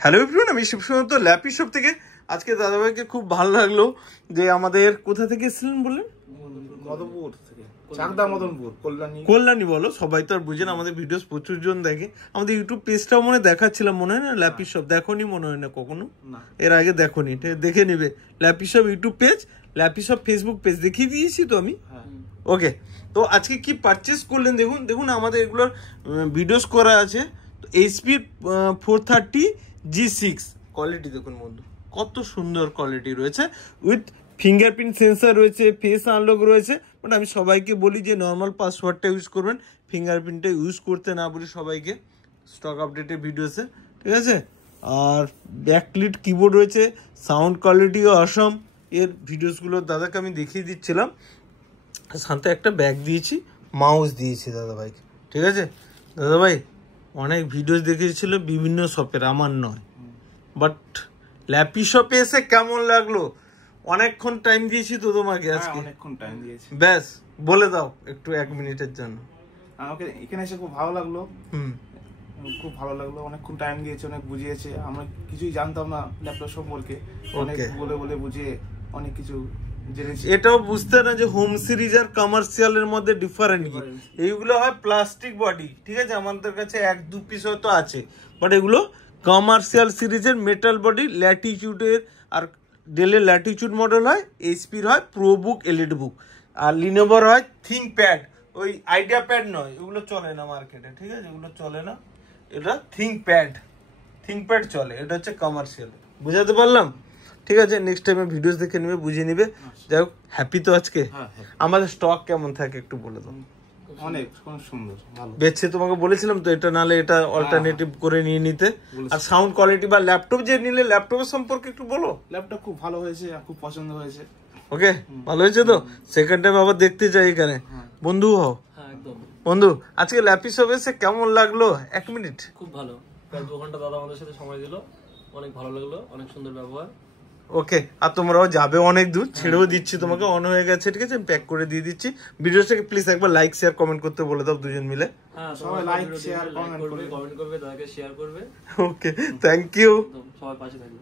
Hello everyone, আমি শিবসুমন্ত lappy shop থেকে। আজকে দাদাভাইকে খুব ভালো লাগলো যে আমাদের কোথা থেকে এসেছিলেন বললেন? মদনপুর থেকে, চাকদা মদনপুর, কল্যাণী বলো, সবাই তো আর বুঝেন, আমাদের ভিডিওস প্রচুর জন দেখে। আমাদের ইউটিউব পেজটাও মনে দেখাচ্ছিলাম, মনে হয় না ল্যাপি শপ দেখোনি মনে হয় না কখনো, এর আগে দেখোনি, দেখে নিবে lappy shop YouTube page, lappy shop Facebook page দেখিয়ে দিয়েছি তো আমি। ওকে, তো আজকে কি পারচেস করলেন দেখুন। দেখুন আমাদের এগুলোর ভিডিওস করা আছে। তো HP 430 G6 কোয়ালিটি দেখুন বন্ধু, কত সুন্দর কোয়ালিটি রয়েছে, উইথ ফিঙ্গারপ্রিন্ট সেন্সার রয়েছে, ফেস আনলক রয়েছে। বাট আমি সবাইকে বলি যে নর্মাল পাসওয়ার্ডটা ইউজ করবেন, ফিঙ্গারপ্রিন্টটা ইউজ করতে না বলি সবাইকে স্টক আপডেটের ভিডিওসে, ঠিক আছে। আর ব্যাকলিট কিবোর্ড রয়েছে, সাউন্ড কোয়ালিটিও অসম। এর ভিডিওসগুলো দাদাকে আমি দেখিয়ে দিচ্ছিলাম। সাথে একটা ব্যাগ দিয়েছি, মাউস দিয়েছি দাদাভাইকে, ঠিক আছে। দাদাভাই অনেক ভিডিওস দেখিয়েছিল বিভিন্ন শপের, আমার নয়। বাট ল্যাপি শপে এসে কেমন লাগলো? অনেকক্ষণ টাইম দিয়েছি তো তোমাকে আজকে, অনেকক্ষণ টাইম দিয়েছি। ব্যাস বলে দাও একটু 1 মিনিটের জন্য। আমাকে এখানে এসে খুব ভালো লাগলো, খুব ভালো লাগলো। অনেকক্ষণ টাইম দিয়েছে, অনেক বুঝিয়েছে। আমরা কিছুই জানতাম না ল্যাপটপ সম্পর্কে, অনেক বলে বলে বুঝিয়ে অনেক কিছু জেনেছি। এটাও বুঝতে না যে হোম সিরিজ আর কমার্শিয়ালের মধ্যে ডিফারেন্ট কি। এইগুলো হয় প্লাস্টিক বডি, ঠিক আছে, আমাদের কাছে 1-2 পিস হয়তো আছে, বাট এগুলো কমার্শিয়াল সিরিজের মেটাল বডি। ল্যাটিটিউডের আর ডেলের ল্যাটিটিউড মডেল হয়, HP-র হয় প্রোবুক এলইডি বুক, আর লিনোভোর হয় থিঙ্ক প্যাড। ওই আইডিয়া প্যাড নয়, এগুলো চলে না মার্কেটে, ঠিক আছে, এগুলো চলে না। এটা থিঙ্ক প্যাড চলে, এটা হচ্ছে কমার্শিয়াল। বুঝাতে পারলাম? ঠিক আছে, নেক্সট টাইমে ভিডিওস দেখে নেবে, বুঝে নিবে। যাই হোক, হ্যাপি তো আজকে। আমাদের স্টক কেমন থাকে একটু বলে দাও। অনেক সুন্দর, ভালো বেচছে, তোমাকে বলেছিলাম তো, এটা নালে এটা অল্টারনেটিভ করে নিয়ে নিতে। আর সাউন্ড কোয়ালিটি বা ল্যাপটপ যে নিলে ল্যাপটপের সম্পর্কে একটু বলো। ল্যাপটপ খুব ভালো হয়েছে, খুব পছন্দ হয়েছে। ওকে, ভালো হয়েছে তো। সেকেন্ড টাইম আবার দেখতে চাই এখানে, বন্ধু হও। বন্ধু আজকে ল্যাপি শপে এসে কেমন লাগলো? 1 মিনিট। খুব ভালো, প্রায় 2 ঘন্টা দাদা আমাদের সাথে সময় দিল, অনেক ভালো লাগলো, অনেক সুন্দর ব্যবহার। ওকে, আর তোমরাও যাবে অনেক দূর, ছেড়েও দিচ্ছি তোমাকে, অন হয়ে গেছে, ঠিক আছে, প্যাক করে দিয়ে দিচ্ছি। ভিডিওটাকে প্লিজ একবার লাইক শেয়ার কমেন্ট করতে বলে দাও দুজন মিলে। হ্যাঁ, সবাই লাইক শেয়ার কমেন্ট করবে, দাদাকে শেয়ার করবে। ওকে, থ্যাংক ইউ, সবাই পাশে থাকবে।